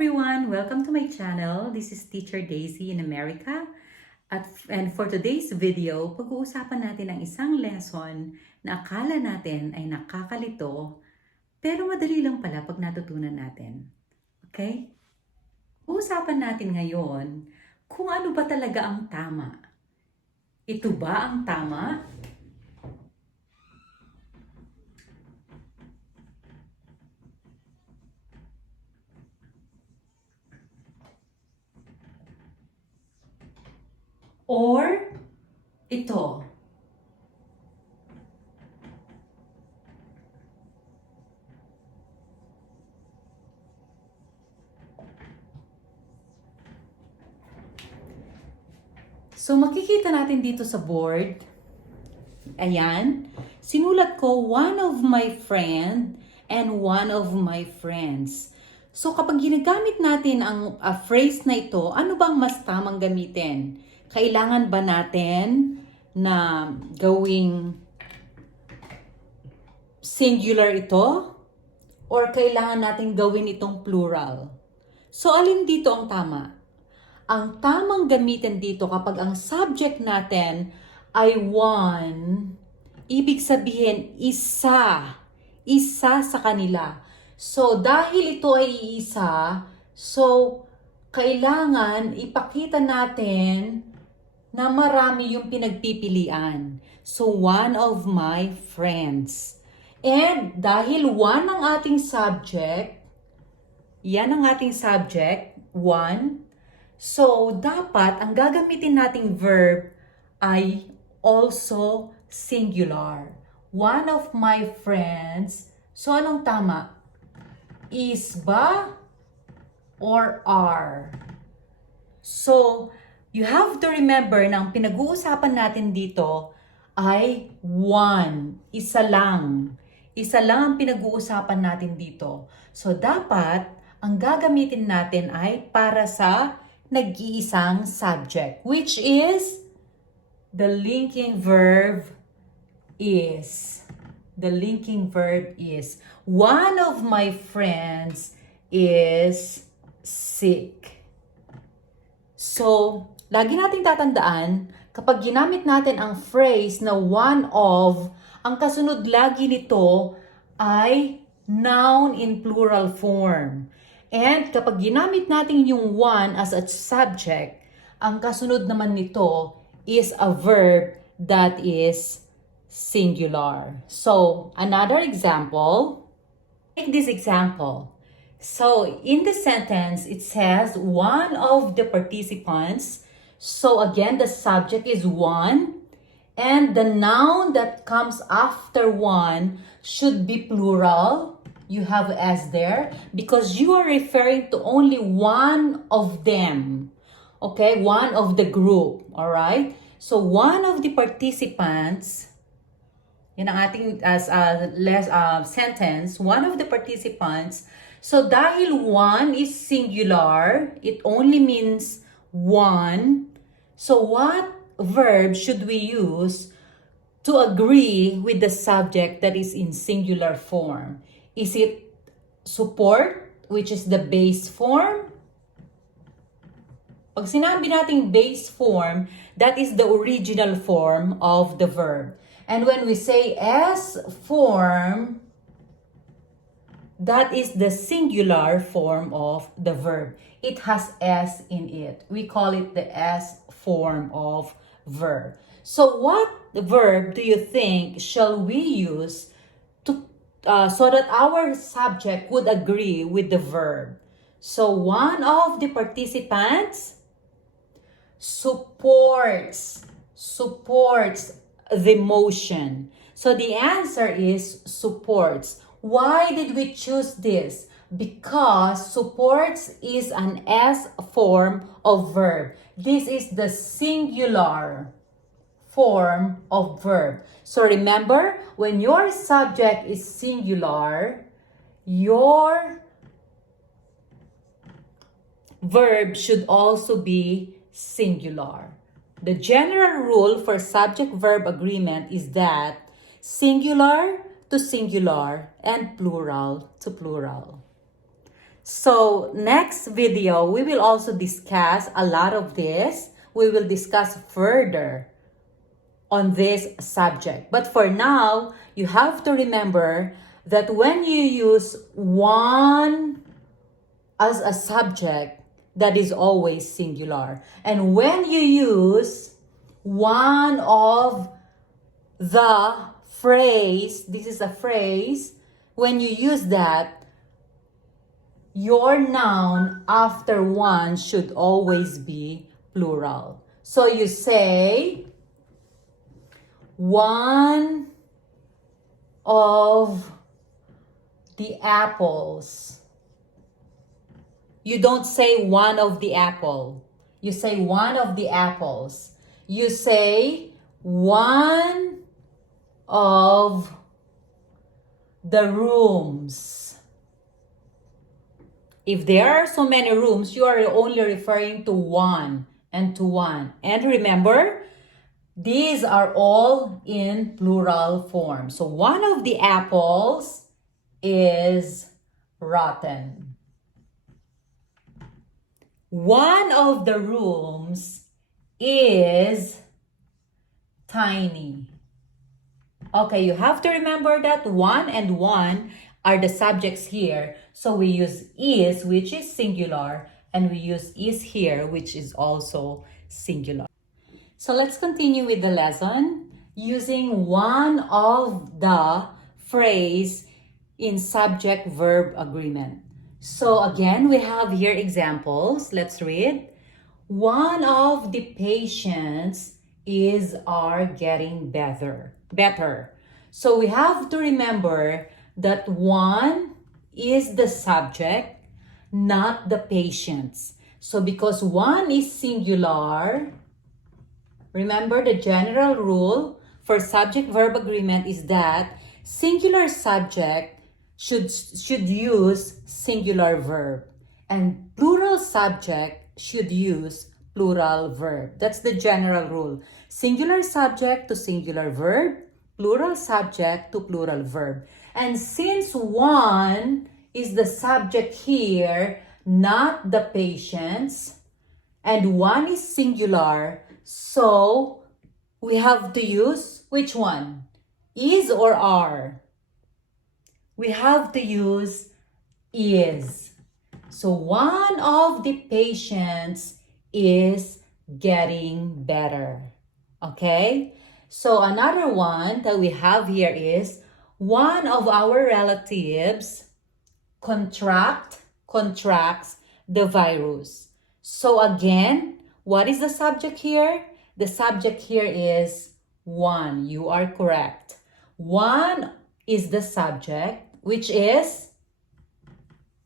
everyone! Welcome to my channel. This is Teacher Daisy in America. And for today's video, pag-uusapan natin ang isang lesson na akala natin ay nakakalito, pero madali lang pala pag natutunan natin. Okay? Uusapan natin ngayon kung ano ba talaga ang tama. Ito ba ang tama? Or ito. So makikita natin dito sa board. Ayan. Sinulat ko one of my friend and one of my friends. So kapag ginagamit natin ang phrase na ito, ano bang mas tamang gamitin? Kailangan ba natin na gawing singular ito? Or kailangan natin gawin itong plural? So alin dito ang tama? Ang tamang gamitin dito kapag ang subject natin ay one, ibig sabihin isa sa kanila. So dahil ito ay isa, so kailangan ipakita natin na marami yung pinagpipilian. So, one of my friends. And dahil one ang ating subject, yan ang ating subject, one. So, dapat ang gagamitin nating verb ay also singular. One of my friends. So, anong tama? Is ba or are? So, you have to remember na ang pinag-uusapan natin dito ay one. Isa lang. Isa lang ang pinag-uusapan natin dito. So, dapat ang gagamitin natin ay para sa nag-iisang subject, which is the linking verb is. The linking verb is. One of my friends is sick. So, lagi nating tatandaan, kapag ginamit natin ang phrase na one of, ang kasunod lagi nito ay noun in plural form. And kapag ginamit natin yung one as a subject, ang kasunod naman nito is a verb that is singular. So, another example, take this example. So, in the sentence, it says, one of the participants. So, again, the subject is one. And the noun that comes after one should be plural. You have S there. Because you are referring to only one of them. Okay? One of the group. Alright? So, one of the participants, yun ang ating sentence, one of the participants. So, dahil one is singular, it only means one. So, what verb should we use to agree with the subject that is in singular form? Is it support, which is the base form? Pag sinabi nating base form, that is the original form of the verb. And when we say S form, that is the singular form of the verb. It has S in it. We call it the S form of verb. So what verb do you think shall we use to so that our subject would agree with the verb? So one of the participants supports the motion. So the answer is supports. Why did we choose this? Because supports is an S form of verb. This is the singular form of verb. So remember, when your subject is singular, your verb should also be singular. The general rule for subject-verb agreement is that singular to singular and plural to plural. So next video, we will also discuss a lot of this. We will discuss further on this subject. But for now, you have to remember that when you use one as a subject, that is always singular. And when you use one of the phrase, this is a phrase, when you use that, your noun after one should always be plural. So you say, one of the apples. You don't say one of the apple. You say one of the apples. You say one of the rooms. If there are so many rooms, you are only referring to one and to one. And remember, these are all in plural form. So one of the apples is rotten. One of the rooms is tiny. Okay, you have to remember that one and one are the subjects here. So we use is, which is singular, and we use is here, which is also singular. So let's continue with the lesson using one of the phrase in subject-verb agreement. So again, we have here examples. Let's read. One of the patients are getting better. So we have to remember that one is the subject, not the patients. So because one is singular, remember the general rule for subject-verb agreement is that singular subject should use singular verb and plural subject should use plural verb. That's the general rule. Singular subject to singular verb, plural subject to plural verb. And since one is the subject here, not the patients, and one is singular, so we have to use which one? Is or are? We have to use is. So one of the patients is getting better. Okay? So another one that we have here is one of our relatives contracts the virus. So again, what is the subject here? The subject here is one. You are correct. One is the subject, which is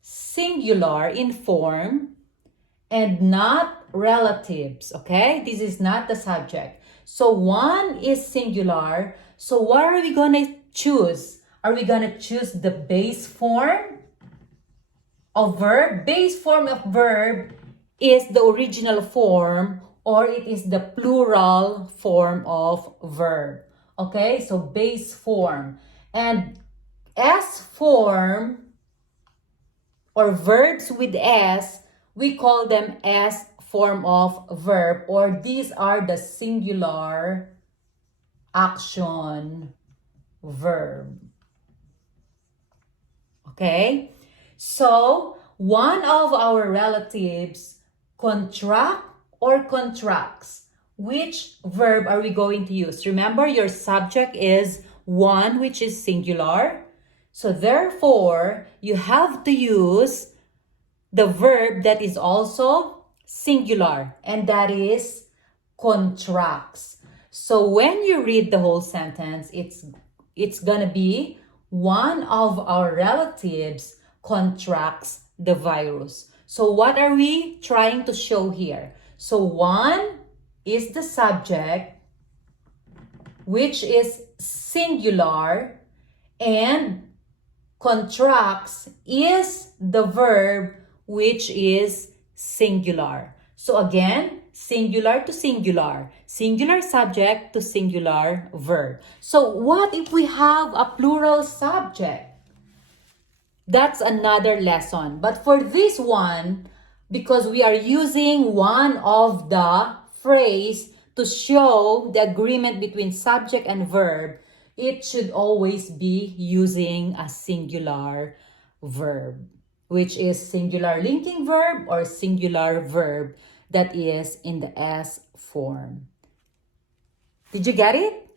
singular in form and not relatives, okay? This is not the subject. So one is singular. So what are we going to choose? Are we going to choose the base form of verb? Base form of verb is the original form or it is the plural form of verb. Okay, so base form. And S form or verbs with S, we call them S form of verb, or these are the singular action verb. Okay, so one of our relatives contract or contracts. Which verb are we going to use? Remember, your subject is one, which is singular. So therefore, you have to use the verb that is also singular, and that is contracts. So when you read the whole sentence, it's gonna be one of our relatives contracts the virus. So what are we trying to show here? So one is the subject, which is singular, and contracts is the verb, which is singular. So again, singular to singular subject to singular verb. So what if we have a plural subject? That's another lesson. But for this one, because we are using one of the phrase to show the agreement between subject and verb, it should always be using a singular verb, which is singular linking verb or singular verb that is in the S form. Did you get it?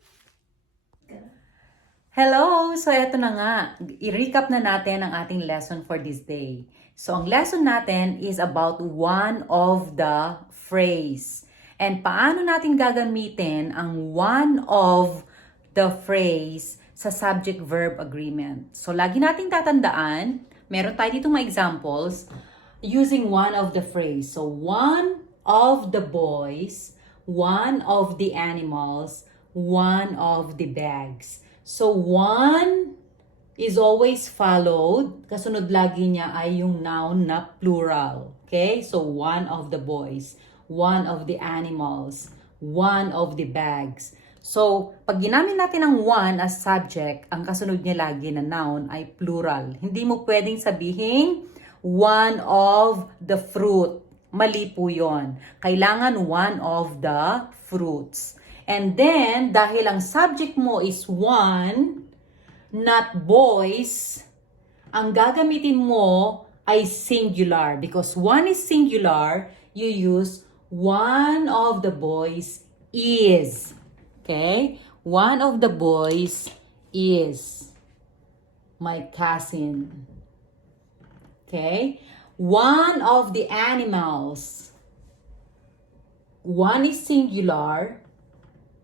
Hello! So, eto na nga. I-recap na natin ang ating lesson for this day. So, ang lesson natin is about one of the phrase. And paano natin gagamitin ang one of the phrase sa subject-verb agreement. So, lagi nating tatandaan, meron tayo ditong mga examples using one of the phrase. So, one of the boys, one of the animals, one of the bags. So, one is always followed. Kasunod lagi niya ay yung noun na plural. Okay? So, one of the boys, one of the animals, one of the bags. So, pag ginamit natin ang one as subject, ang kasunod niya lagi na noun ay plural. Hindi mo pwedeng sabihin one of the fruit. Mali po yun. Kailangan one of the fruits. And then, dahil ang subject mo is one, not boys, ang gagamitin mo ay singular. Because one is singular, you use one of the boys is. Okay? One of the boys is my cousin. Okay? One of the animals. One is singular.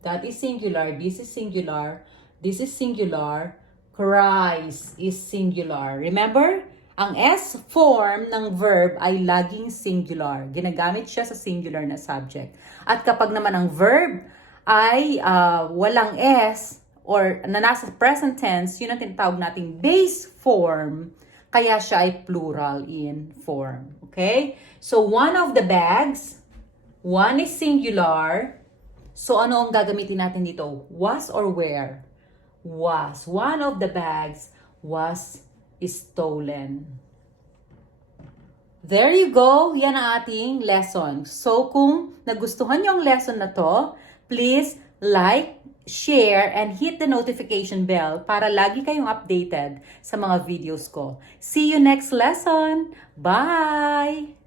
That is singular. This is singular. This is singular. Cries is singular. Remember? Ang S form ng verb ay laging singular. Ginagamit siya sa singular na subject. At kapag naman ang verb ay walang S or na nasa present tense, yun ang tinatawag nating base form. Kaya siya ay plural in form. Okay? So, one of the bags, one is singular. So, ano ang gagamitin natin dito? Was or where? Was. One of the bags was stolen. There you go. Yan ang ating lesson. So, kung nagustuhan niyo ang lesson na to, please like, share, and hit the notification bell para lagi kayong updated sa mga videos ko. See you next lesson. Bye!